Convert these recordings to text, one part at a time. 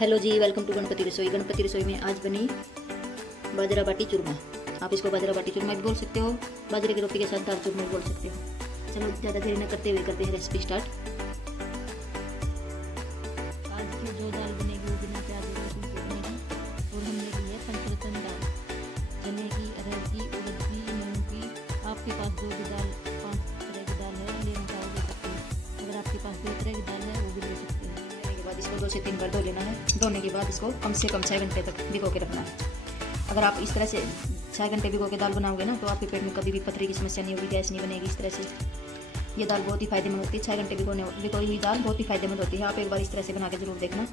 Hello ji, welcome to Ganpati Rasoi. Ganpati रसोई में आज बनी बाजरा बाटी चूरमा। आप इसको बाजरा बाटी चूरमा भी बोल सकते हो, बाजरे की रोटी के साथ दाल चूरमा भी बोल सकते हो। चलो ज़्यादा देरी न करते हुए करते हैं रेसिपी स्टार्ट। आज की जो दाल बनेगी वो बिना प्याज और लहसुन की बनेगी और हमने ली है पंचरत्न दाल, चने की, अरहर की, उड़द की, मूंग की। आपके पास जो भी दाल 5 तरह की दाल है लेना चाहो ले सकते हो। अगर आपके पास 2 तरह की दाल है वो भी ले सकते हैं। बाद इसको 2 से 3 बार धो लेना है। धोने के बाद इसको कम से कम 6 घंटे तक भिगो के रखना है। अगर आप इस तरह से 6 घंटे भिगो के दाल बनाओगे ना तो आपके पेट में कभी भी पथरी की समस्या नहीं होगी, गैस नहीं बनेगी। इस तरह से ये दाल बहुत ही फायदेमंद होती है। 6 घंटे भिगोई हुई दाल बहुत ही फायदेमंद होती है। आप एक बार इस तरह से बना के जरूर देखना।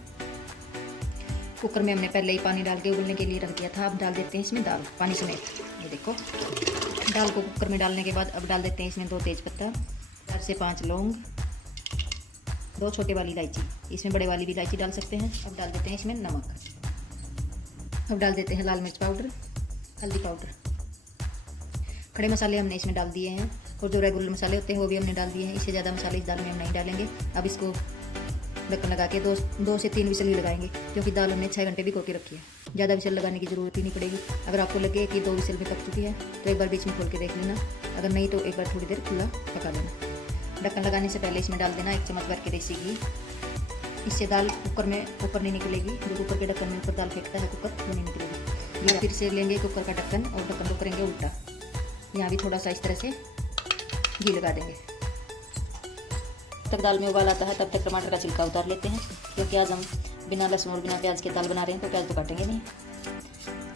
कुकर में हमने पहले ही पानी डाल के उबलने के लिए रख दिया था। अब डाल देते हैं इसमें दाल पानी समेत। ये देखो, दाल को कुकर में डालने के बाद अब डाल देते हैं इसमें 2 तेज़पत्ता, 4 से 5 लौंग, 2 छोटी वाली इलायची, इसमें बड़े वाली भी इलायची डाल सकते हैं। अब डाल देते हैं इसमें नमक। अब डाल देते हैं लाल मिर्च पाउडर, हल्दी पाउडर। खड़े मसाले हमने इसमें डाल दिए हैं और जो रेगुलर मसाले होते हैं वो भी हमने डाल दिए हैं। इससे ज़्यादा मसाले इस दाल में हम नहीं डालेंगे। अब इसको ढक्कन लगा के 2 से 3 विसल ही लगाएंगे, क्योंकि दाल हमने 6 घंटे भिगो के रखी है। ज़्यादा विसल लगाने की ज़रूरत ही नहीं पड़ेगी। अगर आपको लगे कि 2 विसल में पक चुकी है तो एक बार बीच में खोल के देख लेना, अगर नहीं तो एक बार थोड़ी देर खुला पका लेना। ढक्कन लगाने से पहले इसमें डाल देना 1 चम्मच भर के देसी घी। इससे दाल कुकर में ऊपर नहीं निकलेगी। जो कुकर के ढक्कन में ऊपर दाल फेंकता है कुकर, वो नहीं निकलेगी। ये फिर से लेंगे कुकर का ढक्कन और ढक्कन को करेंगे उल्टा। यहाँ भी थोड़ा सा इस तरह से घी लगा देंगे। तक दाल में उबाल आता है तब तक टमाटर का छिलका उतार लेते हैं, क्योंकि आज हम बिना लहसुन और बिना प्याज के दाल बना रहे हैं तो प्याज तो काटेंगे नहीं।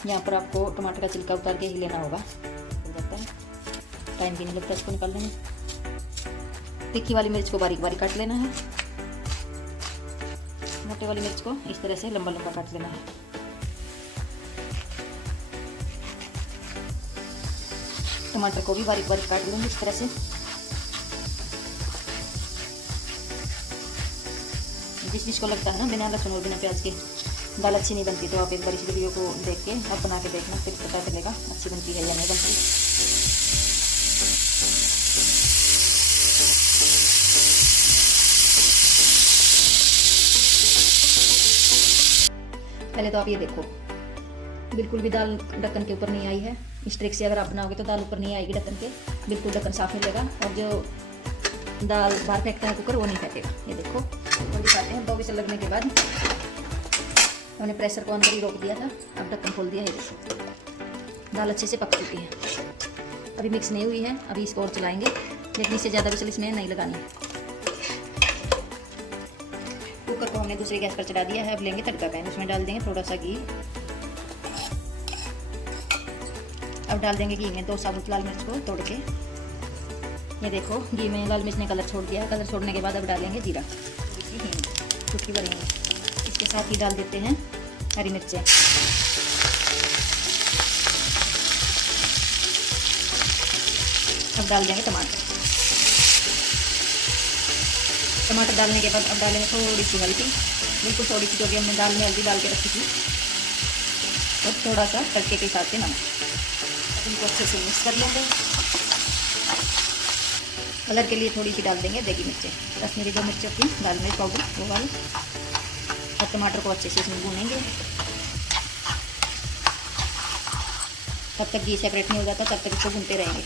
यहाँ पर आपको टमाटर का छिलका उतार के ही लेना होगा, हो जाता है, टाइम भी नहीं लगता इसको निकालने में। तीखी वाली मिर्च को बारीक बारीक काट लेना है। मोटे वाली मिर्च को इस तरह से लंबा लंबा काट लेना है। टमाटर को भी बारीक बारीक काट लेंगे इस तरह से। जिसको लगता है ना बिना लहसुन और बिना प्याज के दाल अच्छी नहीं बनती, तो आप एक बार इस वीडियो को देख के आप बना के देखना, फिर पता चलेगा अच्छी बनती है या नहीं बनती। पहले तो आप ये देखो, बिल्कुल भी दाल ढक्कन के ऊपर नहीं आई है। इस ट्रिक से अगर आप बनाओगे तो दाल ऊपर नहीं आएगी ढक्कन के, बिल्कुल ढक्कन साफ मिलेगा। और जो दाल बाहर फेंकता है कुकर वो नहीं फेंकेगा। ये देखो, और दिखाते हैं 2 विसल लगने के बाद हमने प्रेशर को अंदर ही रोक दिया था। अब ढक्कन खोल दिया है। देखो, दाल अच्छे से पक चुकी है। अभी मिक्स नहीं हुई है, अभी इसको और चलाएंगे, लेकिन इससे ज़्यादा विसल इसमें नहीं लगानी। कुकर को हमने दूसरी गैस पर चढ़ा दिया है। अब लेंगे तड़का पैन, उसमें डाल देंगे थोड़ा सा घी। अब डाल देंगे घी में 2 साबुत लाल मिर्च को तोड़ के। ये देखो, घी में लाल मिर्च ने कलर छोड़ दिया है। कलर छोड़ने के बाद अब डालेंगे जीरा, सूखी भरेंगे। इसके साथ ही डाल देते हैं हरी मिर्चें। अब डाल देंगे टमाटर। टमाटर डालने के बाद अब डालेंगे थोड़ी सी हल्दी, बिल्कुल थोड़ी सी, क्योंकि हमने दाल में हल्दी डाल के रखी थी। और थोड़ा सा तड़के के हिसाब से नमक। इनको अच्छे से मिक्स कर लेंगे। कलर के लिए थोड़ी सी डाल देंगे देगी मिर्चें, कश्मीरी जो मिर्च होती है लाल मिर्च पाउडर वो वाली। और टमाटर को अच्छे से इसमें भूनेंगे तब तक घी सेपरेट नहीं हो जाता, तब तक इसको भूनते रहेंगे।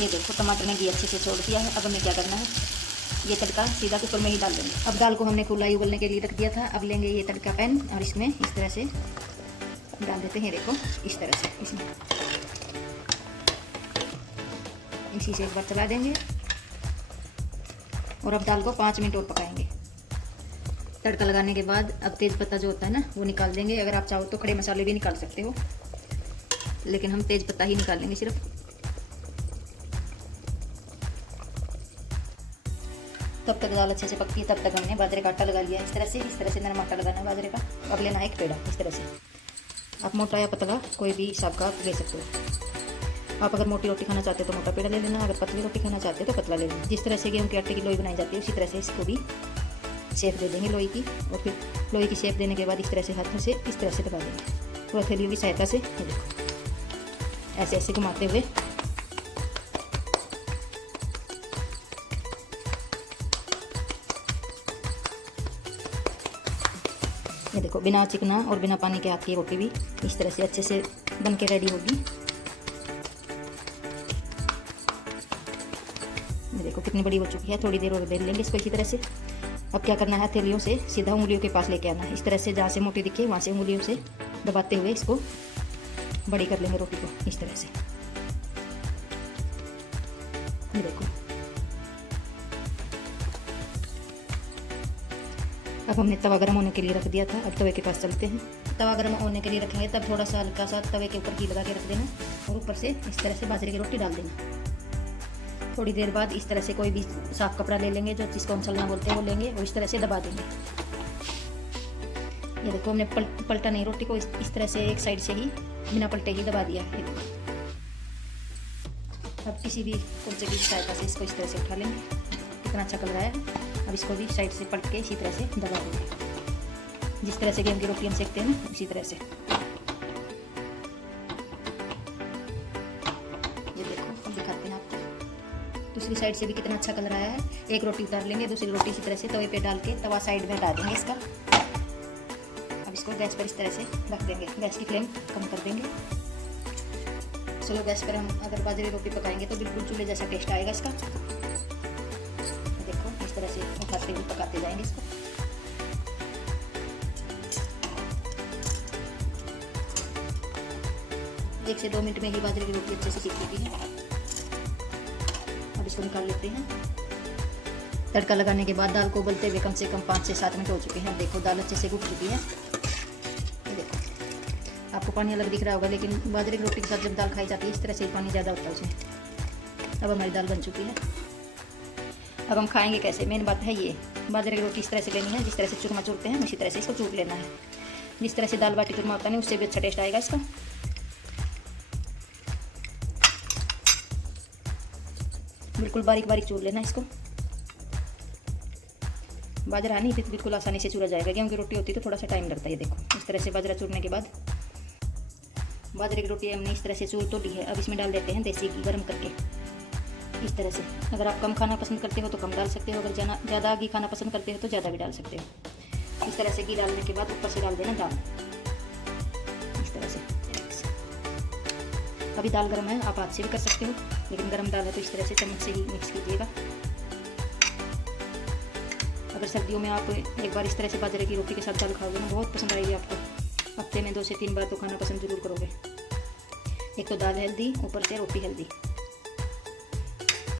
ये देखो, टमाटर ने घी अच्छे से छोड़ दिया है। अब हमें क्या करना है, ये तड़का सीधा कुकर में ही डाल देंगे। अब दाल को हमने खुला ही उबलने के लिए रख दिया था। अब लेंगे ये तड़का पैन और इसमें इस तरह से डाल देते हैं। देखो, इस तरह से इसमें इसी से एक बार चला देंगे और अब दाल को 5 मिनट और पकाएंगे। तड़का लगाने के बाद अब तेज पत्ता जो होता है ना वो निकाल देंगे। अगर आप चाहो तो खड़े मसाले भी निकाल सकते हो, लेकिन हम तेज पत्ता ही निकालेंगे सिर्फ। तब तक दाल अच्छे से पकती है, तब तक हमने बाजरे का आटा लगा लिया इस तरह से नरम आटा लगाना है बाजरे का। अब लेना है एक पेड़ा इस तरह से। आप मोटा या पतला कोई भी हिसाब का ले सकते हो। आप अगर मोटी रोटी खाना चाहते हो तो मोटा पेड़ा ले लेना, अगर पतली रोटी खाना चाहते हो तो पतला ले लेना। जिस तरह से गेहूं के आटे की लोई बनाई जाती है उसी तरह से इसको भी शेप दे देंगे लोई की। और फिर लोई की शेप देने के बाद इस तरह से हाथों से इस तरह से दबा देंगे, थोड़ा हथेलियों की सहायता से। ऐसे ऐसे घुमाते हुए ये देखो बिना चिकना और बिना पानी के हाथ की रोटी भी इस तरह से अच्छे से बन के रेडी होगी। ये देखो कितनी बड़ी हो चुकी है। थोड़ी देर और बेल लेंगे इसको इसी तरह से। अब क्या करना है, हथेलियों से सीधा उंगलियों के पास लेके आना है। इस तरह से जहाँ से मोटी दिखे वहाँ से उंगलियों से दबाते हुए इसको बड़ी कर लेंगे रोटी को इस तरह से। ये देखो अब हमने तवा गर्म होने के लिए रख दिया था। अब तवे के पास चलते हैं। तवा गर्म होने के लिए रखेंगे तब थोड़ा सा हल्का सा तवे के ऊपर घी लगा के रख देना और ऊपर से इस तरह से बाजरे की रोटी डाल देना। थोड़ी देर बाद इस तरह से कोई भी साफ कपड़ा ले लेंगे, जो जिसको हम छलना बोलते हैं वो लेंगे और इस तरह से दबा देंगे। ये देखो हमने पलटा नहीं, रोटी को इस तरह से एक साइड से ही बिना पलटे ही दबा दिया है। अब किसी भी कुल्चे की सहायता से इसको इस तरह से उठा लेंगे। कितना अच्छा कलर आया है। अब इसको भी साइड से पलट के इसी तरह से दबा देंगे। जिस तरह से गेहूं की रोटी हम सेकते हैं ना उसी तरह से। ये देखो हम दिखाते हैं आपको। दूसरी साइड से भी कितना अच्छा कलर आया है। एक रोटी उतार लेंगे, दूसरी रोटी इसी तरह से तवे पे डाल के तवा साइड में हटा देंगे इसका। अब इसको गैस पर इस तरह से रख देंगे। गैस की फ्लेम कम कर देंगे। स्लो गैस पर हम अगर बाजरे रोटी पकाएंगे तो बिल्कुल चूल्हे जैसा टेस्ट आएगा इसका। देखो इस तरह से उठाते हुए पकाते जाएंगे इसको। एक से 2 मिनट में ही बाजरे की रोटी अच्छे से सीख चुकी है। अब इसको निकाल लेते हैं। तड़का लगाने के बाद दाल को उबलते हुए कम से कम 5 से 7 मिनट हो चुके हैं। देखो दाल अच्छे से घुट चुकी है। देखो आपको पानी अलग दिख रहा होगा, लेकिन बाजरे की रोटी के साथ जब दाल खाई जाती है इस तरह से ही पानी ज़्यादा होता है उसमें। अब हमारी दाल बन चुकी है। अब हम खाएंगे कैसे, मेन बात है ये। बाजरे की रोटी इस तरह से लेनी है, जिस तरह से चूरमा चूरते हैं उसी तरह से इसको चूर लेना है। जिस तरह से दाल बाटी चूरमा होता है उससे भी अच्छा टेस्ट आएगा इसका। बिल्कुल बारीक बारीक चूर लेना इसको। बाजरा नहीं बिल्कुल आसानी से चूरा जाएगा। गेहूं की रोटी होती है तो थोड़ा सा टाइम लगता है। देखो इस तरह से बाजरा चूरने के बाद बाजरे की रोटी हमने इस तरह से चूर तो ली है। अब इसमें डाल देते हैं देसी घी गर्म करके इस तरह से। अगर आप कम खाना पसंद करते हो तो कम डाल सकते हो, अगर ज़्यादा घी खाना पसंद करते हो तो ज़्यादा भी डाल सकते हो। इस तरह से घी डालने के बाद ऊपर से डाल देना दाल इस तरह से। अभी दाल गर्म है, आप हाथ से भी कर सकते हो, लेकिन गर्म दाल है तो इस तरह से चम्मच से ही मिक्स कीजिएगा। अगर सर्दियों में आप एक बार इस तरह से बाजरे की रोटी के साथ दाल खाओगे ना, बहुत पसंद आएगी आपको। हफ्ते में 2 से 3 बार तो खाना पसंद जरूर करोगे। एक तो दाल हेल्दी, ऊपर से रोटी हेल्दी।